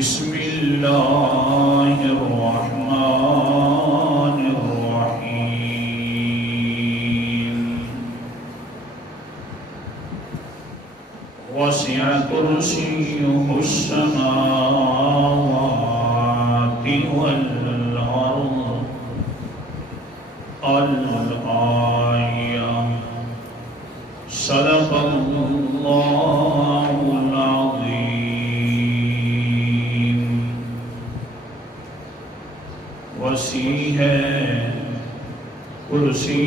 بسم اللہ الرحمن الرحیم وسع کرسیہ السماوات والارض الآیہ صدق اللہ العظیم۔ وسیع ہے کرسی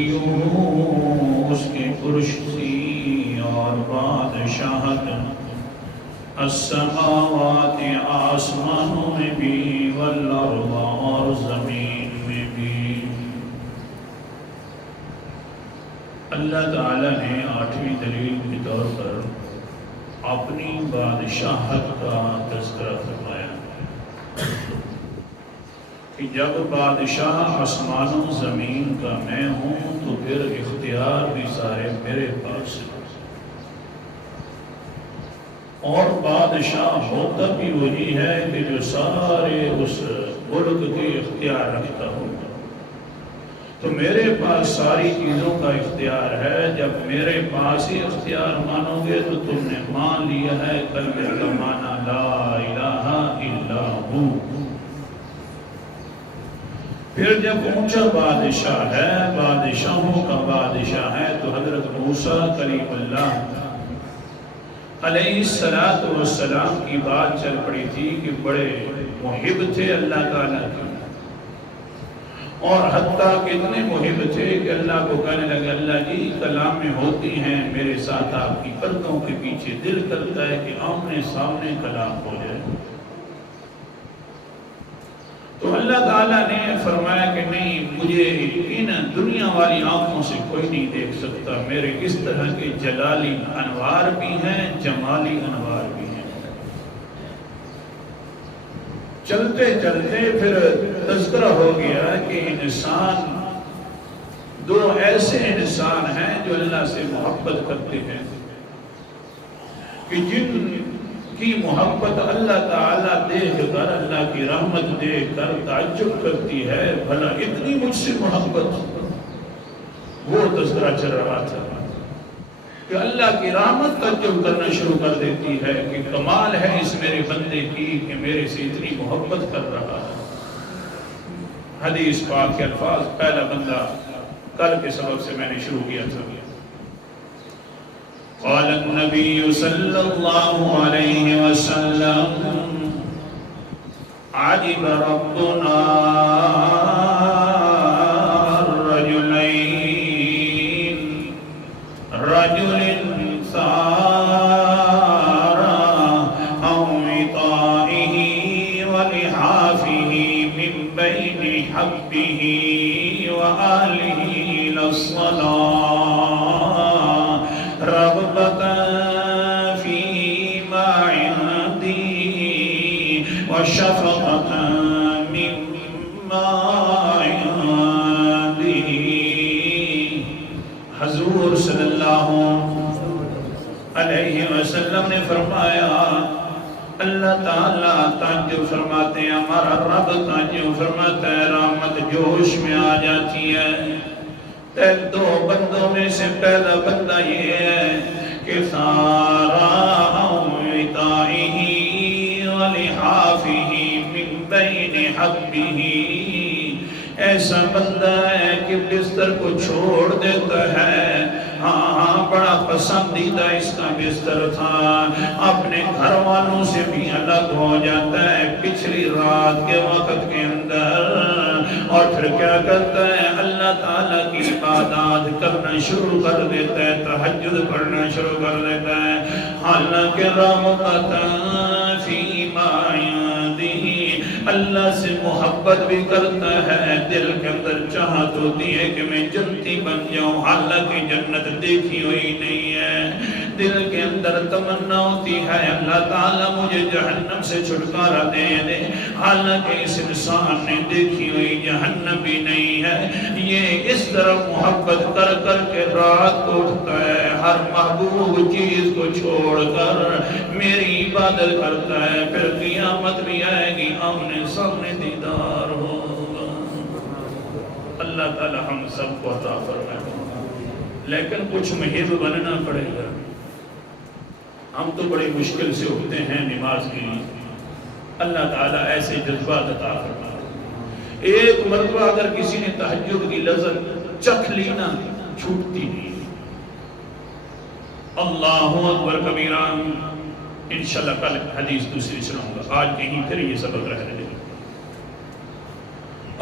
اس کی کرسی اور بادشاہت، السماوات آسمانوں میں بھی، والارض اور زمین میں بھی۔ اللہ تعالیٰ نے 8ویں دلیل کے طور پر اپنی بادشاہت کا تذکرہ فرمایا کہ جب بادشاہ آسمانوں زمین کا میں ہوں تو پھر اختیار بھی سارے میرے پاس ہیں، اور بادشاہ ہوتا بھی وہی ہے کہ جو سارے اس ملک کے اختیار رکھتا ہوں۔ تو میرے پاس ساری چیزوں کا اختیار ہے۔ جب میرے پاس ہی اختیار مانو گے تو تم نے مان لیا ہے کلمہ کا معنی لا الہ الا ہو۔ پھر جب اونچا بادشاہ ہے، بادشاہوں کا بادشاہ ہے، تو حضرت موسیٰ کلیم اللہ علیہ السلام کی بات چل پڑی تھی کہ بڑے محب تھے اللہ تعالیٰ کے، اور حتیٰ کہ اتنے محب تھے کہ اللہ کو کہنے لگے اللہ جی کلام میں ہوتی ہیں میرے ساتھ آپ کی پردوں کے پیچھے، دل کرتا ہے کہ آمنے سامنے کلام ہو جائے۔ تو اللہ تعالیٰ نے فرمایا کہ نہیں، مجھے ان دنیا والی آنکھوں سے کوئی نہیں دیکھ سکتا، میرے اس طرح کے جلالی انوار بھی ہیں، جمالی انوار بھی ہیں۔ چلتے چلتے پھر تذکرہ ہو گیا کہ انسان، دو ایسے انسان ہیں جو اللہ سے محبت کرتے ہیں کہ جن کی محبت اللہ تعالیٰ دیکھ کر، اللہ کی رحمت دیکھ کر تعجب کرتی ہے، بھلا اتنی مجھ سے محبت۔ وہ تذکرہ چل رہا تھا کہ اللہ کی رحمت تعجب کرنا شروع کر دیتی ہے کہ کمال ہے اس میرے بندے کی کہ میرے سے اتنی محبت کر رہا ہے۔ حدیث پاک کے الفاظ، پہلا بندہ کل کے سبق سے میں نے شروع کیا تھا۔ قال النبی صلی اللہ علیہ وسلم عجب ربنا الرجلین، رجل ثار عن وطائه ولحافه من بين حبه وآله للصلاة رغبة فيما عندي وشفقة مما عندي۔ حضور صلی اللہ علیہ وسلم نے فرمایا، اللہ تعالیٰ تعجب فرماتے ہیں، ہمارا رب تعجب فرماتا ہے، رحمت جوش میں آ جاتی ہے۔ دو بندوں میں سے پہلا بندہ یہ ہے کہ سارا وطائه ولحافه من بین حبه، ایسا بندہ ہے کہ بستر کو چھوڑ دیتا ہے، ہاں بڑا پسندیدہ اس کا بستر تھا، اپنے گھر والوں سے بھی الگ ہو جاتا ہے پچھلی رات کے وقت کے اندر، اور پھر کیا کرتا ہے اللہ تعالیٰ کی عبادات کرنا شروع کر دیتا ہے، تہجد پڑھنا شروع کر دیتا ہے، حالانکہ رغبۃ فیما عندی، اللہ سے محبت بھی کرتا ہے، دل کے اندر چاہت ہوتی ہے کہ میں جنتی بن جاؤں، حالانکہ جنت دیکھی ہوئی نہیں ہے، دل کے اندر تمنا ہوتی ہے اللہ تعالیٰ مجھے جہنم سے چھٹکارا دے دے، حالانکہ اس انسان نے دیکھی ہوئی جہنم بھی نہیں ہے۔ یہ اس طرح محبت کر کر کے رات کو اٹھتا ہے، ہر محبوب چیز کو چھوڑ کر میری عبادت کرتا ہے، پھر قیامت بھی آئے گی، آمنے سامنے دیدار ہوگا۔ اللہ تعالی ہم سب کو عطا فرمائے۔ لیکن کچھ محب بننا پڑے گا۔ ہم تو بڑی مشکل سے اٹھتے ہیں نماز کے لیے، اللہ تعالیٰ ایسے جذبات عطا فرمائے۔ ایک مرتبہ اگر کسی نے تہجد کی لذت چکھ لی نا، چھوٹتی نہیں۔ اللہ اکبر کبیرہ، انشاءاللہ کل حدیث دوسری سناؤں گا، آج کہیں پھر یہ سبق رہنے دیں۔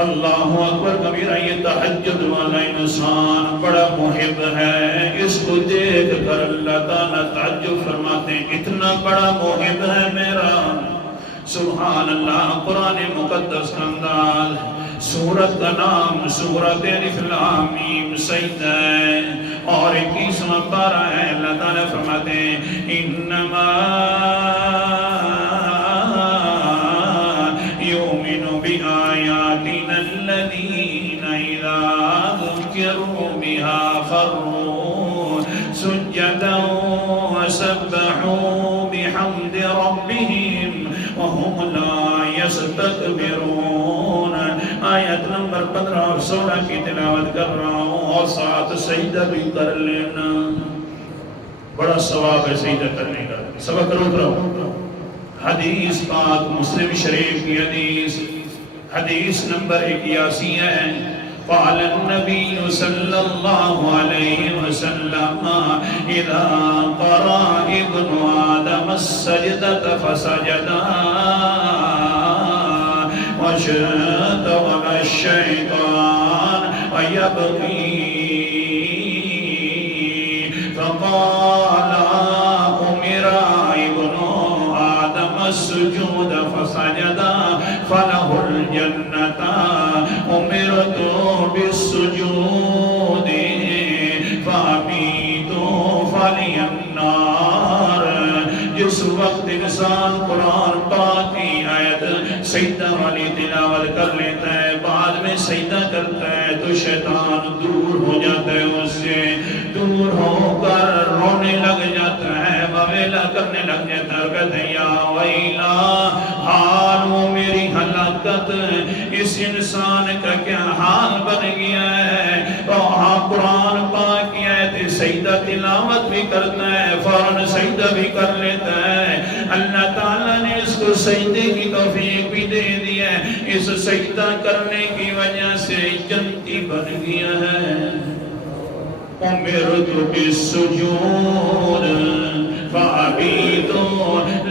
اللہ اکبر کبیرہ، یہ تہجد والا انسان بڑا محب ہے، اس کو دیکھ کر اللہ تعالیٰ تعجب فرماتے ہیں، اتنا بڑا محب ہے میرا، سبحان اللہ۔ قرآن مقدس کا انداز، سورت کا نام سورت الف لام میم سجدہ ہے، اور 21واں پارہ ہے۔ اللہ تعالیٰ فرماتے ہیں انما یؤمن بآیاتنا الذین اذا ذکروا بها خروا سجدا وسبحوا بحمد ربهم وهم لا يستكبرون۔ آیت نمبر 15 اور 16 کی تلاوت کر رہا ہوں، اور ساتھ سجدہ بھی کر لینا، بڑا ثواب ہے سجدہ کرنے کا۔ سبق روک رہا ہوں، حدیث پاک مسلم شریف کی حدیث نمبر 81 ہے۔ قال النبی صلی اللہ علیہ وسلم اذا قرأ ابن آدم السجدة فسجدا واشتغل الشیطان ویبغی فقال امر ابن آدم السجود فسجدا فله الجنة امرت بالسجود فابیت فلی النار۔ جس وقت انسان قرآن پاک کی آیت سجدہ والی تلاوت کر لیتا ہے، بعد میں سجدہ کرتا ہے، تو شیطان دور ہو جاتا ہے، اس سے دور ہو کر رونے لگ جاتا ہے، مویلا کرنے لگ جاتا ہے، کہتے ہیں یا ویلا، حال وہ میری ہلاکت، اس انسان کا کیا حال بن گیا ہے۔ وہاں قرآن پاک کی آیت سجدہ تلاوت بھی کرتا ہے، فوراً سجدہ بھی کر لیتا ہے، اللہ تعالیٰ نے اس کو سجدے کی توفیق بھی دے دی ہے، اس سجدہ کرنے کی وجہ سے جنتی بن گیا ہے۔ امرت بالسجود فابیت،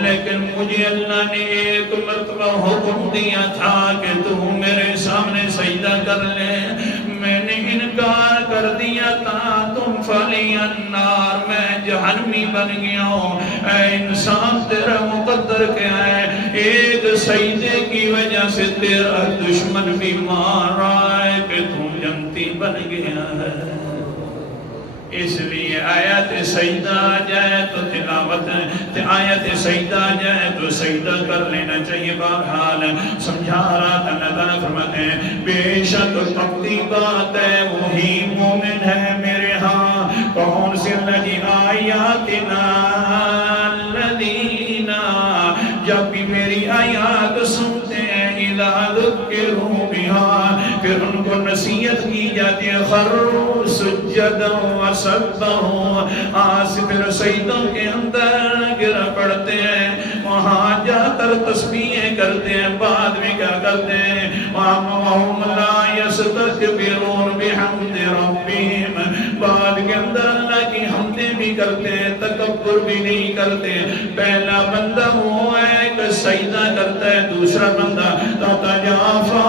لیکن مجھے اللہ نے ایک مرتبہ حکم دیا تھا کہ تو میرے سامنے سجدہ کر لے، میں نے انکار کر دیا تھا، تم فلی النار، میں جہنمی بن گیا ہوں۔ اے انسان، تیرا مقدر کیا ہے؟ ایک سجدے کی وجہ سے تیرا دشمن بھی مار رہا ہے کہ تم جنتی بن گیا ہے۔ اس لیے آیت سجدہ آ جائے تو تلاوت، آیت سجدہ آ جائے تو سجدہ کر لینا چاہیے۔ بہرحال سمجھا رہا تھا، اللہ تعالیٰ فرماتے ہیں بے شک پکی بات ہے وہی مومن ہے میرے ہاں۔ کون سی؟ الذین آیاتنا الذین، جب بھی میری آیات سنتے ہیں، اذا ذکروا بہا، پھر ان کو نصیحت کی جاتی ہے، خروا سجدا وسبحوا، پھر سجدوں کے اندر گر پڑتے ہیں، وہاں جا کر تسبیحیں کرتے ہیں، بعد میں کیا کرتے ہیں؟ وَهُمْ لَا يَسْتَكْبِرُونَ بِحَمْدِ رَبِّهِمْ، بعد کے اندر اللہ کی حمدیں بھی کرتے ہیں، تکبر بھی نہیں کرتے۔ پہلا بندہ وہ ہے کہ سجدہ کرتا ہے، دوسرا بندہ تَتَجَافَى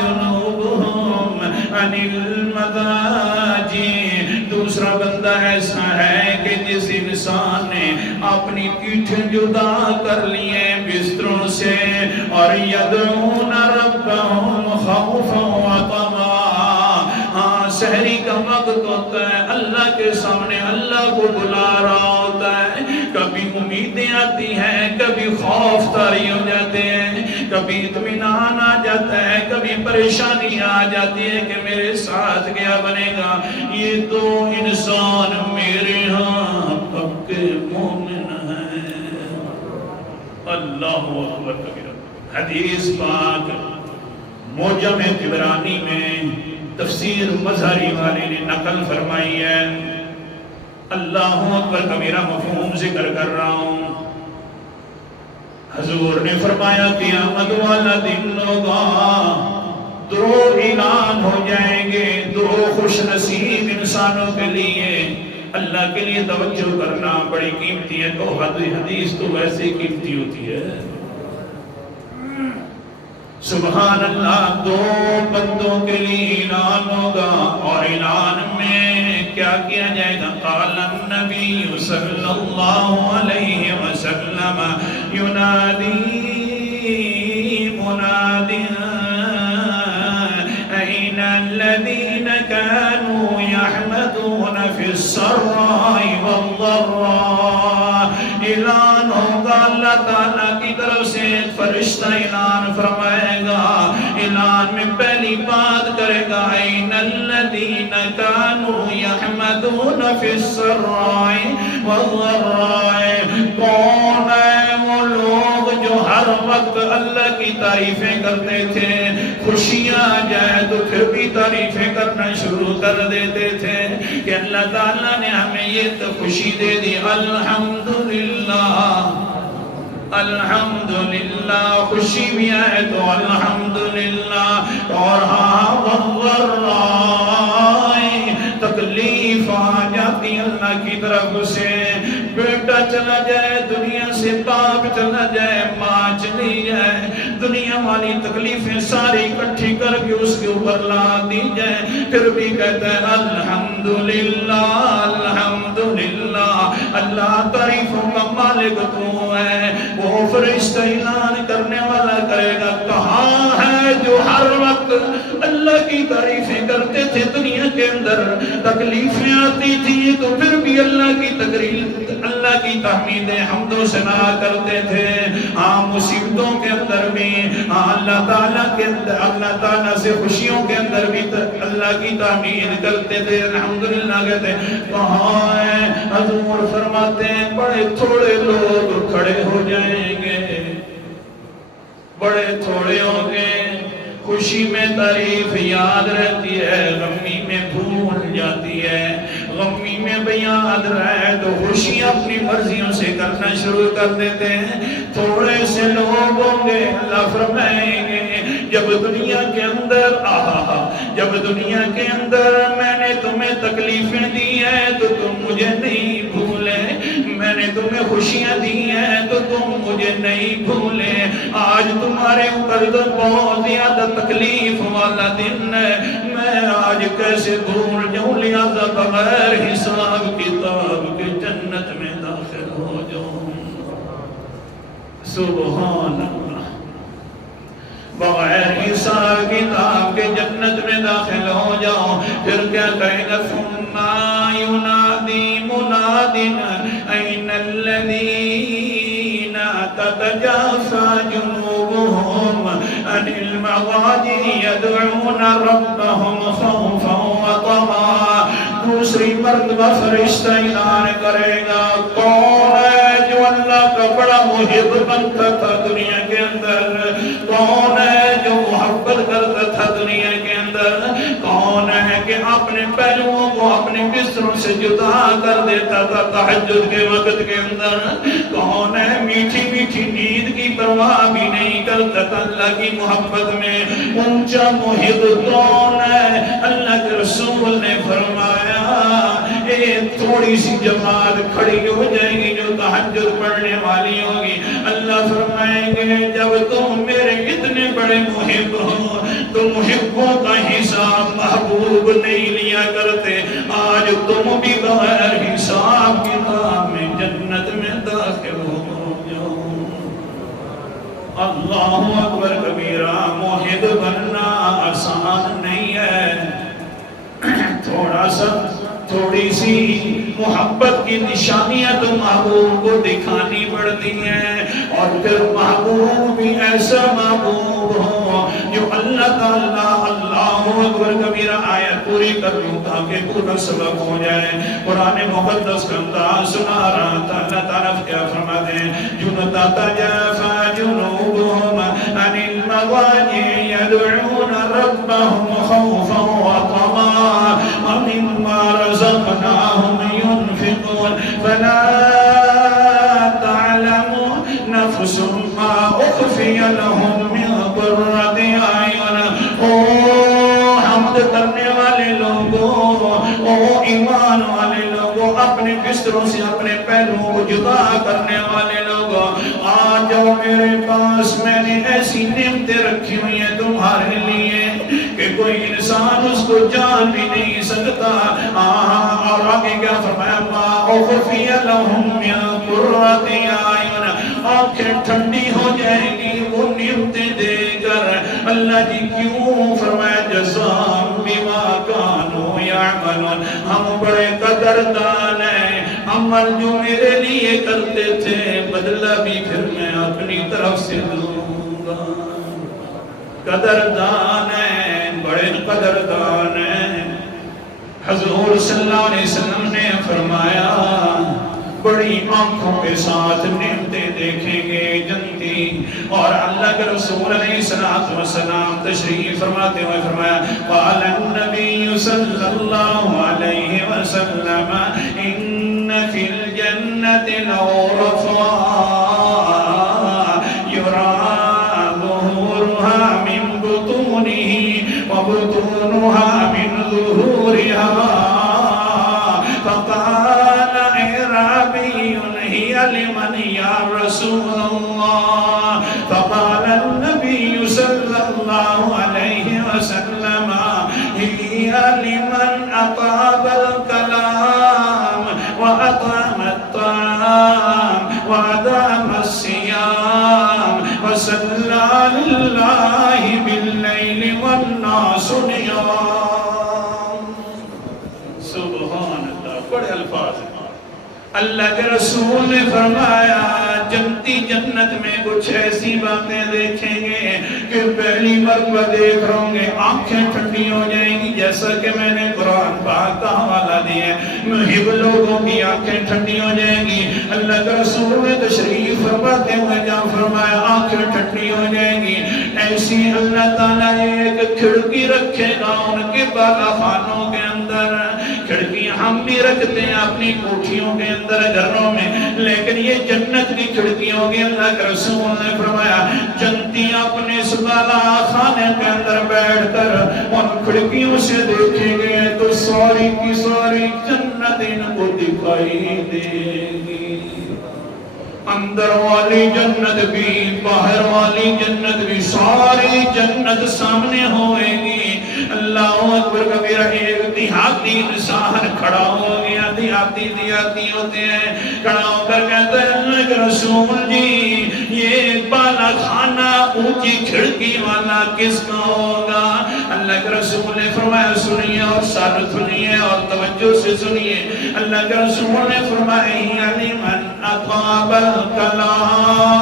جُنُوبُهُمْ عَنِ الْمَضَاجِعِ، دوسرا بندہ ایسا ہے کہ جس انسان نے اپنی پیٹھیں جدا کر لیے بستروں سے، اور یدعون ربهم خوفا وطمعا، سحری کا وقت ہوتا ہے، اللہ کے سامنے اللہ کو بلا رہا ہوتا ہے، کبھی امیدیں آتی ہیں، کبھی خوف طاری ہو جاتے ہیں، کبھی اطمینان آ جاتا ہے، کبھی پریشانی پریشانی آ جاتی ہے کہ میرے ساتھ کیا بنے گا. یہ تو انسان میرے ہاں پکے مومن ہیں. اللہ اکبر کبیرہ. حدیث پاک موجم طبرانی میں تفسیر مظہری والے نے نقل فرمائی ہے. اللہ اکبر کبیرہ مفہوم ذکر کر رہا ہوں. حضور نے فرمایا قیامت والا دن ہوگا, دو اعلان ہو جائیں گے, دو خوش نصیب انسانوں کے لیے. اللہ کے لیے توجہ کرنا بڑی قیمتی ہے. تو حدیث تو ویسے ہی قیمتی ہوتی ہے. سبحان اللہ. دو بندوں کے لیے اعلان ہوگا, اور اعلان میں کیا کیا جائے گا؟ قال النبی صلی اللہ علیہ وسلم ینادی مناد این الذین كانوا يحمدون فی السراء والضراء. اعلان ہوگا, اللہ تعالیٰ کی طرف سے فرشتہ اعلان فرمائے گا. اعلان میں پہلی بات کرے گا این الذین كانوا يحمدون فی السراء والضراء. کون ہے وہ لوگ جو ہر وقت اللہ کی تعریفیں کرتے تھے, خوشیاں آ جائے تو پھر بھی تعریفیں کرنا شروع کر دیتے تھے کہ اللہ تعالیٰ نے ہمیں یہ تو خوشی دے دی. الحمدللہ الحمدللہ. خوشی بھی آئے تو الحمدللہ. اور ہاں والضراء, تکلیف آ جاتی اللہ کی طرف سے. بیٹا چلا جائے دنیا سے, باپ چلا جائے, ماں چلی جائے, دنیا والی تکلیفیں ساری اکٹھی کر کے اس کے اوپر لا دی جائے, پھر بھی کہتا ہے الحمدللہ الحمدللہ. اللہ تعریفوں کا مالک تو ہے. وہ فرشتہ اعلان کرنے والا کرے گا, کہاں ہے جو ہر وقت اللہ کی تعریفیں کرتے تھے دنیا کے اندر, تکلیفیں آتی تھی تو پھر بھی اللہ کی تقریر, اللہ کی تحمید حمد و ثنا کرتے تھے. ہاں مصیبتوں کے اندر بھی, ہاں اللہ تعالیٰ کے اندر, اللہ تعالیٰ سے خوشیوں کے اندر بھی اللہ کی تحمید کرتے تھے, الحمدللہ کہتے. کہاں ہے؟ حضور فرماتے ہیں بڑے تھوڑے لوگ کھڑے ہو جائیں گے, بڑے تھوڑے ہوں گے. خوشی میں تعریف یاد رہتی ہے, غمی میں بھول جاتی ہے. غمی میں بھی یاد رہے تو خوشی اپنی مرضیوں سے کرنا شروع کر دیتے ہیں. تھوڑے سے لوگ ہوں گے, اللہ فرمائیں گے جب دنیا کے اندر جب دنیا کے اندر میں نے تمہیں تکلیفیں دی ہیں تو تم مجھے نہیں بھولے, میں نے تمہیں خوشیاں دی ہیں تو تم مجھے نہیں بھولے. آج تمہارے اوپر تو بہت زیادہ تکلیف والا دن ہے, میں آج کیسے بھول جاؤں, لہذا بغیر حساب کتاب کے جنت میں داخل ہو جاؤں. سبحان اللہ. بغیر حساب کتاب کے جنت میں داخل ہو جاؤ. پھر کیا کہے گا؟ ثم ینادی مناد این الذین تتجافى جنوبهم عن المضاجع يدعون ربهم خوفا وطمعا. دوسری مرتبہ فرشتہ اعلان کرے گا, کون ہے جو اللہ کا بڑا محب بنتا تھا دنیا کے اندر, کون ہے جو محبت کرتا تھا دنیا کے اندر, کون ہے کہ اپنے پہلوؤں کو اپنے بستروں سے جدا کر دیتا تھا تہجد کے وقت کے اندر, کون ہے میٹھی میٹھی نیند کی پرواہ بھی نہیں کرتا تھا اللہ کی محبت میں. اونچا محب کون ہے؟ اللہ کے رسول نے فرمایا ایک تھوڑی سی جماعت کھڑی ہو جائے گی جو تہجد پڑھنے والی ہوگی. اللہ فرمائیں گے جب تم میرے اتنے بڑے محب ہو تو محبوں کا حساب محبوب نہیں لیا کرتے. آج تم بھی بغیر حساب کتاب میں جنت میں داخل ہو جاؤ. اللہ اکبر کبیرہ. محب بننا آسان نہیں ہے. تھوڑی سی محبت کی نشانیاں تو محبوب کو دکھانی پڑتی ہیں, اور پھر محبوب بھی ایسا محبوب ہو جو اللہ تعالیٰ اکبر کبیرہ آیت پوری کر لوں تاکہ پورا سبق ہو جائے. قرآن مقدس کا انداز سنا رہا تھا. اللہ تعالیٰ کیا فرماتے ہیں؟ تتجافى جنوبهم عن المضاجع يدعون ربهم خوفا وطمعا ومما رزقناهم ينفقون فلا تعلم نفس ما أخفي لهم من قرة أعين. حمد کرنے والے لوگوں، ایمان والے لوگوں، اپنے بستروں سے اپنے پہلوؤں کو جدا کرنے والے لوگوں، آ جاؤ میرے پاس. میں نے ایسی نعمتیں رکھی ہوئی ہیں تمہارے لیے کہ کوئی انسان اس کو جان بھی نہیں سکتا. اور آگے کیا فرمایا؟ ما اخفی لهم من قرۃ اعین. آنکھیں ٹھنڈی ہو جائیں گی وہ نعمتیں دے کر. اللہ جی کیوں؟ فرمایا جزاء بما كانوا يعملون. ہم بڑے قدردان ہیں، عمل جو میرے لیے کرتے تھے بدلہ بھی پھر میں اپنی طرف سے دوں گا. قدردان ہیں، بڑے قدردان ہیں. حضور صلی اللہ علیہ وسلم نے فرمایا بڑی آنکھوں کے ساتھ نعمتیں دیکھیں گے جنتی. اور اللہ کے رسول علیہ السلام تشریف فرماتے ہوئے فرمایا قال النبی صلی اللہ علیہ وسلم ان فی الجنت لغرفا یرا ظہورها من بطونہ وبطونها من ظہورها. فقال اعرابی هي لمن یا رسول اللہ. فقال النبی صلی اللہ علیہ وسلم هي لمن اطاب الکلام واطعم الطعام وادام الصیام وصلى للہ باللیل والناس نیام. سبحان اللہ. بڑے الفاظ ہیں. اللہ کے رسول نے فرمایا جنتی جنت میں کچھ ایسی باتیں دیکھیں گے کہ پہلی مرتبہ دیکھ رہوں گے آنکھیں ٹھنڈی ہو جائیں گی. جیسا کہ میں نے قرآن پاک کا حوالہ دیا ہے محب لوگوں کی آنکھیں ٹھنڈی ہو جائیں گی. اللہ کے رسول نے تشریف فرماتے ہوئے جہاں فرمایا آنکھیں ٹھنڈی ہو جائیں گی. ایسی اللہ تعالیٰ ایک کھڑکی رکھے گا ان کے بالا خانوں کے اندر. کھڑکیاں ہم بھی رکھتے ہیں اپنی کوٹھیوں کے اندر گھروں میں، لیکن یہ جنت کی کھڑکیاں ہوگی. اللہ کے رسول نے فرمایا جنتی اپنے اس بالا خانے کے اندر بیٹھ کر ان کھڑکیوں سے دیکھیں گے تو ساری کی ساری جنت ان کو دکھائی دے گی. اندر والی جنت بھی باہر والی جنت بھی ساری جنت سامنے ہوئے گی. اللہ اکبر کبیرہ. ایک دیہاتی انسان کھڑا ہو گیا. دیہاتی ہوتے ہیں. کھڑا ہو کر کہتا ہے اللہ کے رسول جی یہ بالا خانہ اونچی کھڑکی والا کس کا ہوگا؟ اللہ کے رسول نے فرمایا سنیے اور سر سنیے اور توجہ سے سنیے. اللہ کے رسول نے فرمایا لمن اطاب الکلام.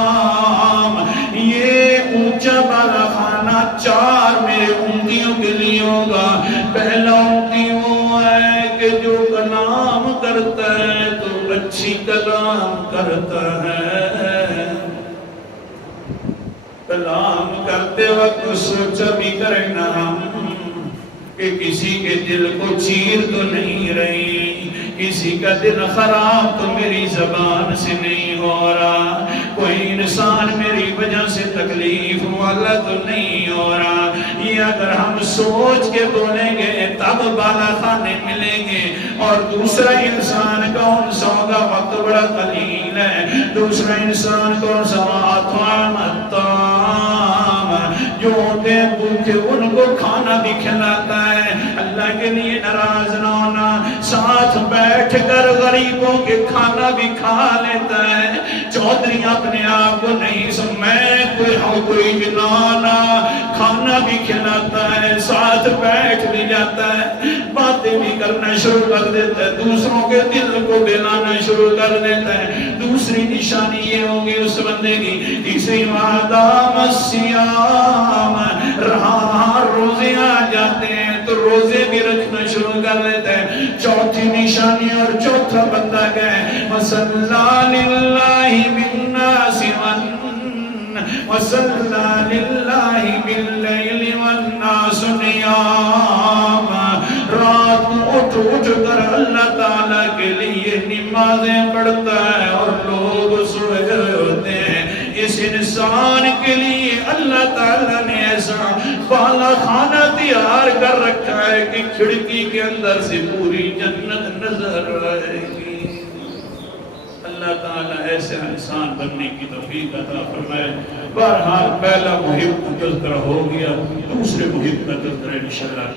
یہ اونچا بالا خانہ چار میرے امتیوں کے لیے ہوگا. پہلا امتی وہ ہے کہ جو کلام کرتا ہے تو اچھی کلام کرتا ہے. کلام کرتے وقت سوچا بھی کرے نا ہم کہ کسی کے دل کو چیر تو نہیں رہی، کسی کا دل خراب تو میری زبان سے نہیں ہو رہا، کوئی انسان میری وجہ سے تکلیف والا تو نہیں ہو رہا. یہ اگر ہم سوچ کے بولیں گے تب بالا خانے ملیں گے. اور دوسرا انسان کون سا ہوگا؟ وقت بڑا قلیل ہے. دوسرا انسان کون سا؟ اطعام الطعام، جو ہوتے ہیں بھوکے ان کو کھانا بھی کھلاتا ہے. اللہ کے لیے ناراض نہ ہونا، ساتھ بیٹھ کر غریبوں کے کھانا بھی کھا لیتا ہے. چودھری اپنے آپ کو نہیں میں کوئی جنانا کھانا بھی کھلاتا ہے، ساتھ بیٹھ بھی جاتا ہے، باتیں بھی کرنا شروع کر دیتا ہے، دوسروں کے دل کو بہلانا شروع کر دیتا ہے. دوسری نشانی یہ ہوگی اس بندے کی. تیسری وعدہ الصیام، روزے آ جاتے ہیں چوتھی نشانی اور چوتھا بندہ گئے وَصَلَّى لِلَّهِ بِالنَّاسِ وَصَلَّى لِلَّهِ بِاللَّيْلِ وَالنَّاسُ نِيَامٌ رات کو اٹھ کر اللہ تعالیٰ کے لیے نمازیں پڑھتا ہے اور لوگ سوئے ہوتے ہیں. اس انسان کے لیے اللہ تعالیٰ نے ایسا بالا خانہ تیار کر رکھا ہے کہ کھڑکی کے اندر سے پوری جنت نظر آئے گی. اللہ تعالیٰ ایسے انسان بننے کی توفیق عطا فرمائے. بہرحال پہلا محب کا تذکرہ ہو گیا، دوسرے محب کا تذکرہ انشاءاللہ